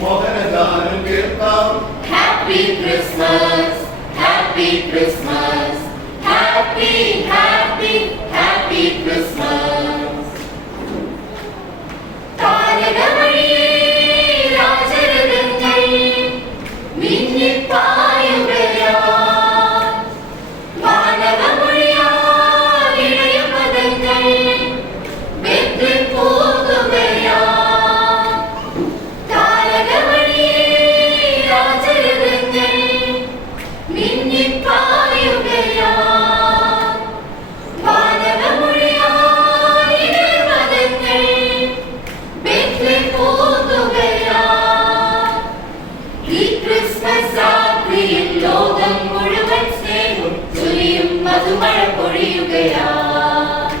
മോഹനഗാനം കേൾക്കാം. Happy Christmas, Happy Christmas, Happy, Happy, Happy Christmas. താരകവഴിയേ രാജരഥങ്ങൾ മിന്നിപ്പായുകയാൽ വാനവമൊഴിയാൽ ഇടയപദങ്ങൾ വെട്ടിപ്പോകുകയാൽ താരകവഴിയേ രാജരഥങ്ങൾ മിന്നിപ്പായുകയാൽ വാനവമൊഴിയാൽ ഇടയപദങ്ങൾ വെട്ടിപ്പോകുകയാൽ ഈ Christmas രാത്രിയിൽ ലോകം മുഴുവൻ സ്നേഹം ചൊരിയും മധുമഴ പൊഴിയുകയാൽ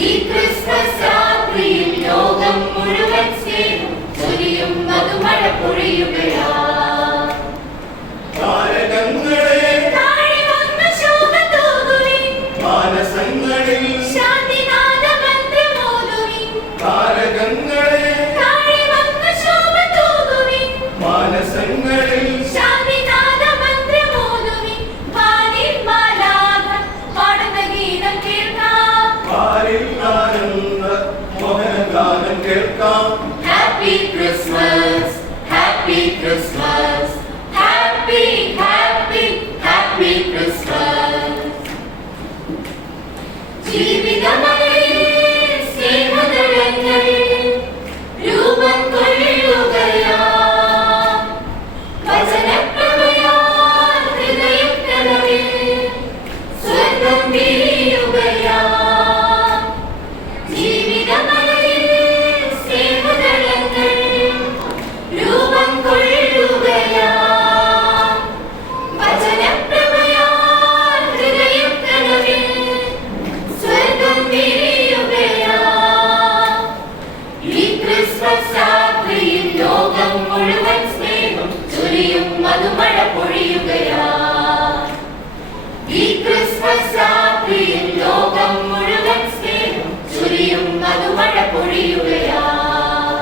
ഈ ക്രിസ്മസ് രാത്രിയിൽ ലോകം മുഴുവൻ സ്നേഹം ചൊരിയും മധുമഴ പൊഴിയുകയാൽ താരകങ്ങളെ താഴെ വന്ന് ശോഭ തൂകുവിൻ മാനസങ്ങളിൽ ശാന്തിനാദമന്ത്രമോതുവിൻ താരകങ്ങളെ താഴെ വന്ന് ശോഭ തൂകുവിൻ മാനസങ്ങളിൽ ശാന്തിനാദമന്ത്രമോതുവിൻ വാനിൽ മാലാഖ പാടുന്ന ഗീതം കേൾക്കാം പാരിൽ ആനന്ദ മോഹനഗാനം കേൾക്കാം. Happy Christmas, Happy Christmas, Happy, Happy, Happy Christmas. ജീവിതമഴയിൽ സ്നേഹതരങ്ങൾ രൂപം കൊള്ളുകയാൽ വചനപ്രഭയാൽ ഹൃദയക്കനവിൽ സ്വർഗ്ഗം വിരിയുകയാൽ ജീവിതമഴയിൽ സ്നേഹതരങ്ങൾ രൂപം കൊള്ളുകയാൽ വചനപ്രഭയാൽ ഹൃദയക്കനവിൽ സ്വർഗ്ഗം വിരിയുകയാൽ ഈ ക്രിസ്മസ് രാത്രിയിൽ ലോകം മുഴുവൻ സ്നേഹം ചൊരിയും മധുമഴ പൊഴിയുകയാൽ ഈ ക്രിസ്മസ് രാത്രിയിൽ ലോകം മുഴുവൻ സ്നേഹം ചൊരിയും മധുമഴ പൊഴിയുകയാൽ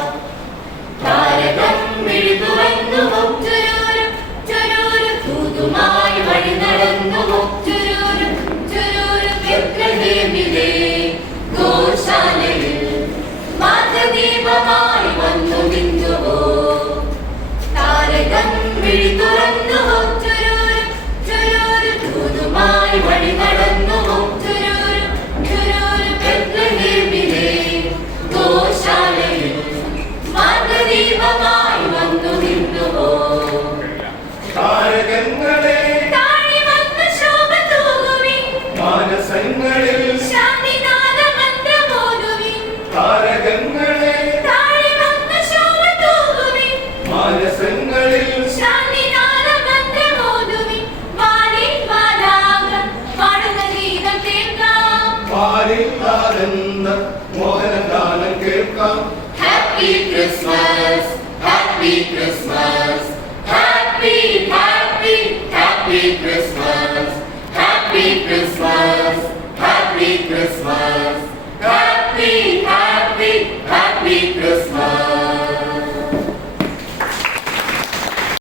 താരകം മിഴുതുവന്നുവോ ചുരൂരു ചുരൂരു തൂതുമായി വഴി നടന്നുവോ ചുരൂരു ചുരൂരു ബെത്ലഹേമിലെ ഗോശാലയിൽ മാതൃദീപമായി വന്നു നിന്നുവോ താരകം മിഴുതുവന്നുവോ ചുരൂരു ചുരൂരു തൂതുമായി വഴി നടന്നുവോ ചുരൂരു ചുരൂരു ബെത്ലഹേമിലെ ഗോശാലയിൽ മാതൃദീപമായി വന്നു നിന്നുവോ താരകങ്ങളെ താഴെ വന്ന് ശോഭ തൂകുവിൻ മാനസങ്ങളിൽ ശാന്തിനാദമന്ത്രമോതുവിൻ താരകങ്ങളെ താഴെ വന്ന് ശോഭ തൂകുവിൻ മാനസങ്ങളിൽ ശാന്തിനാദമന്ത്രമോതുവിൻ വാനിൽ മാലാഖ പാടുന്ന ഗീതം കേൾക്കാം പാരിൽ ആനന്ദ മോഹനഗാനം കേൾക്കാം. Happy Christmas, Happy Christmas, Happy, Happy, Happy Christmas, Happy Christmas, Happy Christmas, Happy